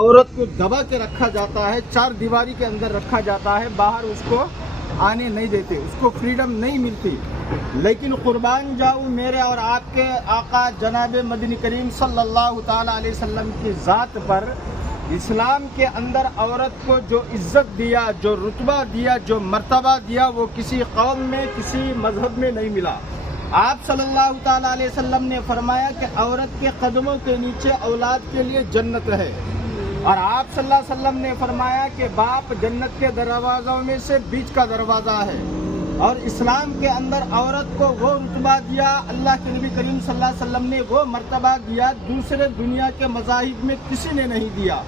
عورت کو دبا کے رکھا جاتا ہے، چار دیواری کے اندر رکھا جاتا ہے، باہر اس کو آنے نہیں دیتے، اس کو فریڈم نہیں ملتی۔ لیکن قربان جاؤں میرے اور آپ کے آقا جناب مدنی کریم صلی اللہ تعالیٰ علیہ وسلم کی ذات پر اسلام کے اندر عورت کو جو عزت دیا، جو رتبہ دیا، جو مرتبہ دیا، وہ کسی قوم میں، کسی مذہب میں نہیں ملا۔ آپ صلی اللہ تعالیٰ علیہ وسلم نے فرمایا کہ عورت کے قدموں کے نیچے اولاد کے لیے جنت ہے، اور آپ صلی اللہ علیہ وسلم نے فرمایا کہ باپ جنت کے دروازوں میں سے بیچ کا دروازہ ہے، اور اسلام کے اندر عورت کو وہ رتبہ دیا، اللہ کے نبی کریم صلی اللہ علیہ وسلم نے وہ مرتبہ دیا، دوسرے دنیا کے مذاہب میں کسی نے نہیں دیا۔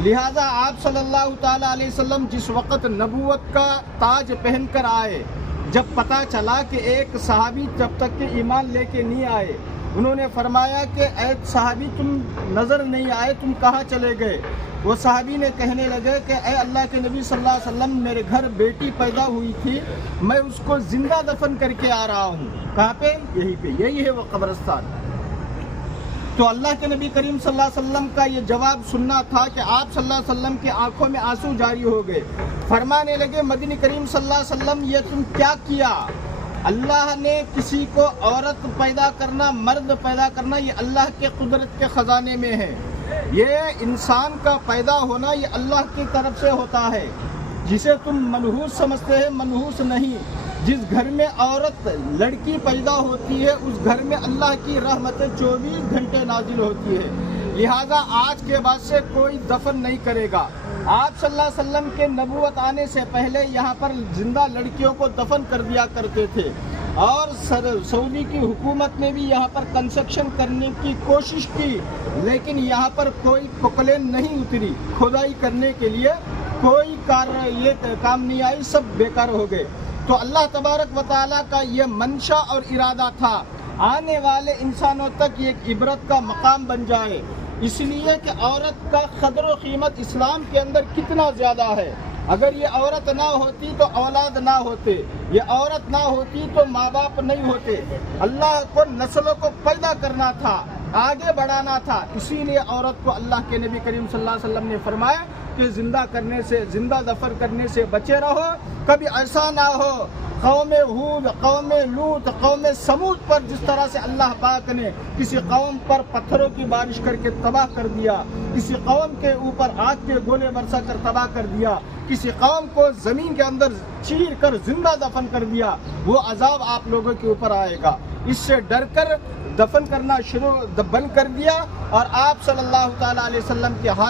لہذا آپ صلی اللہ تعالیٰ علیہ وسلم جس وقت نبوت کا تاج پہن کر آئے، جب پتہ چلا کہ ایک صحابی جب تک کہ ایمان لے کے نہیں آئے، انہوں نے فرمایا کہ اے صحابی تم نظر نہیں آئے، تم کہاں چلے گئے؟ وہ صحابی نے کہنے لگے کہ اے اللہ کے نبی صلی اللہ علیہ وسلم، میرے گھر بیٹی پیدا ہوئی تھی، میں اس کو زندہ دفن کر کے آ رہا ہوں۔ کہاں پہ؟ یہی پہ، یہی ہے وہ قبرستان۔ تو اللہ کے نبی کریم صلی اللہ علیہ وسلم کا یہ جواب سننا تھا کہ آپ صلی اللہ علیہ وسلم کی آنکھوں میں آنسو جاری ہو گئے، فرمانے لگے مدنی کریم صلی اللہ علیہ وسلم یہ تم کیا کیا؟ اللہ نے کسی کو عورت پیدا کرنا، مرد پیدا کرنا، یہ اللہ کے قدرت کے خزانے میں ہے۔ یہ انسان کا پیدا ہونا یہ اللہ کی طرف سے ہوتا ہے۔ جسے تم منحوس سمجھتے ہیں، منحوس نہیں۔ جس گھر میں عورت لڑکی پیدا ہوتی ہے اس گھر میں اللہ کی رحمتیں 24 گھنٹے نازل ہوتی ہے۔ لہٰذا آج کے بعد سے کوئی دفن نہیں کرے گا۔ آپ صلی اللہ علیہ وسلم کے نبوت آنے سے پہلے یہاں پر زندہ لڑکیوں کو دفن کر دیا کرتے تھے، اور سعودی کی حکومت نے بھی یہاں پر کنسٹرکشن کرنے کی کوشش کی، لیکن یہاں پر کوئی پکلین نہیں اتری، کھدائی کرنے کے لیے کوئی کام نہیں آئی، سب بیکار ہو گئے۔ تو اللہ تبارک و تعالیٰ کا یہ منشا اور ارادہ تھا آنے والے انسانوں تک یہ ایک عبرت کا مقام بن جائے، اس لیے کہ عورت کا قدر و قیمت اسلام کے اندر کتنا زیادہ ہے۔ اگر یہ عورت نہ ہوتی تو اولاد نہ ہوتے، یہ عورت نہ ہوتی تو ماں باپ نہیں ہوتے۔ اللہ کو نسلوں کو پیدا کرنا تھا، آگے بڑھانا تھا، اسی لیے عورت کو اللہ کے نبی کریم صلی اللہ علیہ وسلم نے فرمایا کہ زندہ کرنے سے، زندہ دفن کرنے سے بچے رہو۔ کبھی ایسا نہ ہو قوم ہود، قوم لوط، قوم سمود پر جس طرح سے اللہ پاک نے کسی قوم پر پتھروں کی بارش کر کے تباہ کر دیا، کسی قوم کے اوپر آگ کے گولے برسا کر تباہ کر دیا، کسی قوم کو زمین کے اندر چیر کر زندہ دفن کر دیا، وہ عذاب آپ لوگوں کے اوپر آئے گا۔ اس سے ڈر کر دفن کرنا بند کر دیا، اور آپ صلی اللہ تعالیٰ علیہ وسلم کے ہاتھ